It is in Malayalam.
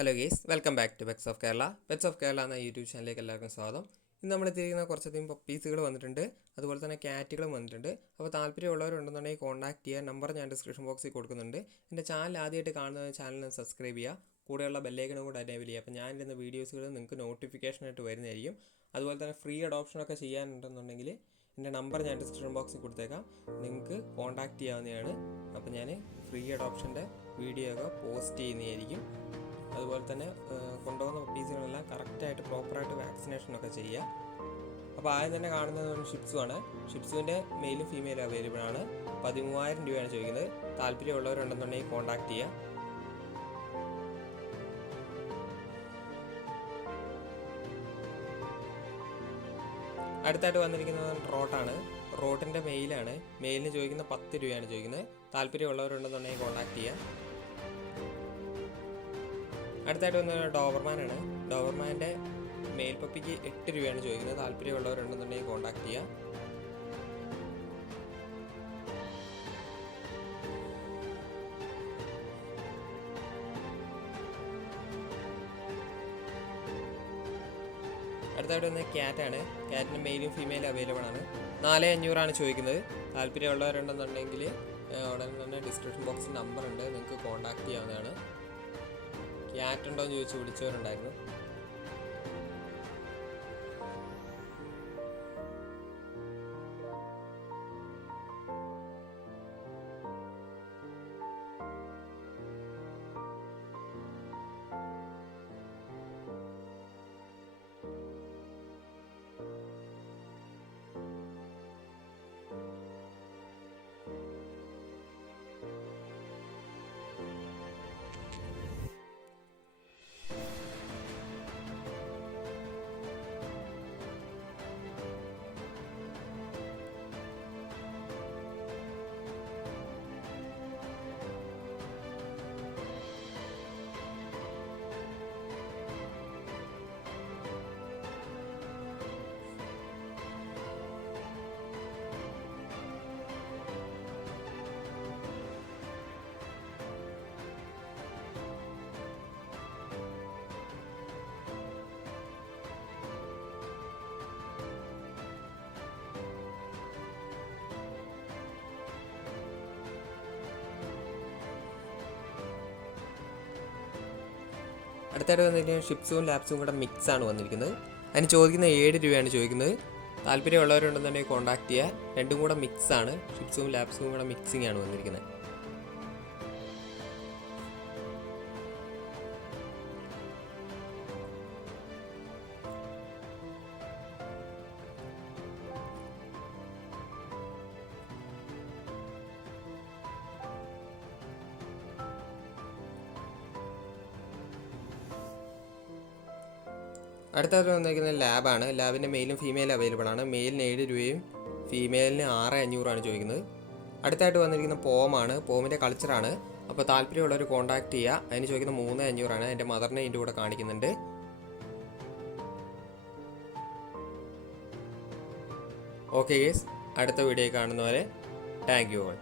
Hello guys, welcome back to pets of Kerala. Pets of Kerala എന്ന യൂട്യൂബ് ചാനലിലേക്ക് എല്ലാവർക്കും സ്വാഗതം. ഇന്ന് നമ്മൾ എത്തിയിരിക്കുന്ന കുറച്ചധികം പപ്പീസുകൾ വന്നിട്ടുണ്ട്, അതുപോലെ തന്നെ ക്യാറ്റുകളും വന്നിട്ടുണ്ട്. അപ്പോൾ താല്പര്യമുള്ളവരുണ്ടെന്നുണ്ടെങ്കിൽ കോൺടാക്ട് ചെയ്യുക. നമ്പർ ഞാൻ ഡിസ്ക്രിപ്ഷൻ ബോക്സിൽ കൊടുക്കുന്നുണ്ട്. എൻ്റെ ചാനൽ ആദ്യമായിട്ട് കാണുന്ന ചാനലിന് സബ്സ്ക്രൈബ് ചെയ്യുക, കൂടെയുള്ള ബെല്ലൈക്കനും കൂടെ എനേബിൾ ചെയ്യുക. അപ്പോൾ ഞാൻ ഇടുന്ന വീഡിയോസുകൾ നിങ്ങൾക്ക് നോട്ടിഫിക്കേഷനായിട്ട് വരുന്നതായിരിക്കും. അതുപോലെ തന്നെ ഫ്രീ അഡോപ്ഷനൊക്കെ ചെയ്യാനുണ്ടെന്നുണ്ടെങ്കിൽ എൻ്റെ നമ്പർ ഞാൻ ഡിസ്ക്രിപ്ഷൻ ബോക്സിൽ കൊടുത്തേക്കാം, നിങ്ങൾക്ക് കോൺടാക്ട് ചെയ്യാവുന്നതാണ്. അപ്പോൾ ഞാൻ ഫ്രീ അഡോപ്ഷൻ്റെ വീഡിയോ ഒക്കെ പോസ്റ്റ് ചെയ്യുന്നതായിരിക്കും. അതുപോലെ തന്നെ കൊണ്ടുപോകുന്ന പപ്പീസുകളെല്ലാം കറക്റ്റായിട്ട് പ്രോപ്പറായിട്ട് വാക്സിനേഷനൊക്കെ ചെയ്യുക. അപ്പോൾ ആദ്യം തന്നെ കാണുന്നത് ഷിപ്സുമാണ്. ഷിപ്സുവിൻ്റെ മെയിലും ഫീമെയിലും അവൈലബിൾ ആണ്. 13,000 രൂപയാണ് ചോദിക്കുന്നത്. താല്പര്യമുള്ളവരുണ്ടെന്നുണ്ടെങ്കിൽ കോൺടാക്ട് ചെയ്യുക. അടുത്തായിട്ട് വന്നിരിക്കുന്നത് റോട്ടാണ്. റോട്ടിൻ്റെ മെയിലാണ്. മെയിലിന് ചോദിക്കുന്ന 10 രൂപയാണ് ചോദിക്കുന്നത്. താല്പര്യമുള്ളവരുണ്ടെന്നുണ്ടെങ്കിൽ കോൺടാക്ട് ചെയ്യുക. അടുത്തായിട്ട് വന്നത് ഡോബർമാനാണ്. ഡോബർമാൻ്റെ മെയിൽ പപ്പിക്ക് 8 രൂപയാണ് ചോദിക്കുന്നത്. താല്പര്യമുള്ളവരുണ്ടെന്നുണ്ടെങ്കിൽ കോൺടാക്ട് ചെയ്യുക. അടുത്തായിട്ട് വന്നത് ക്യാറ്റാണ്. ക്യാറ്റിൻ്റെ മെയിലും ഫീമെയിലും അവൈലബിൾ ആണ്. 4,500 ചോദിക്കുന്നത്. താല്പര്യമുള്ളവരുണ്ടെന്നുണ്ടെങ്കിൽ ഉടനെ തന്നെ ഡിസ്ക്രിപ്ഷൻ ബോക്സിൽ നമ്പർ ഉണ്ട്, നിങ്ങൾക്ക് കോൺടാക്ട് ചെയ്യാവുന്നതാണ്. ക്യാറ്റ് ഉണ്ടോ എന്ന് ചോദിച്ച് വിളിച്ചവരുണ്ടായിരുന്നു. അടുത്തായിട്ട് വന്നിരിക്കുന്നത് ഷിപ്സും ലാപ്സും കൂടെ മിക്സാണ് വന്നിരിക്കുന്നത്. അതിന് ചോദിക്കുന്ന 7 രൂപയാണ് ചോദിക്കുന്നത്. താല്പര്യമുള്ളവരുണ്ടെന്നുണ്ടെങ്കിൽ കോൺടാക്ട് ചെയ്യുക. രണ്ടും കൂടെ മിക്സാണ്. ഷിപ്സും ലാപ്സും കൂടെ മിക്സിംഗ് ആണ് വന്നിരിക്കുന്നത്. അടുത്തായിട്ട് വന്നിരിക്കുന്നത് ലാബാണ്. ലാബിൻ്റെ മെയിലും ഫീമെയിലും അവൈലബിൾ ആണ്. മെയിലിന് 7 രൂപയും ഫീമെയിലിന് 6,500 ചോദിക്കുന്നത്. അടുത്തായിട്ട് വന്നിരിക്കുന്ന പോമാണ്. പോമിൻ്റെ കൾച്ചറാണ്. അപ്പോൾ താല്പര്യമുള്ളവർ കോൺടാക്ട് ചെയ്യുക. അതിന് ചോദിക്കുന്ന 3,500. എൻ്റെ മദറിനെ ഇതിൻ്റെ കൂടെ കാണിക്കുന്നുണ്ട്. ഓക്കെ ഗേസ്, അടുത്ത വീഡിയോ കാണുന്നവരെ താങ്ക് യു ഓൾ.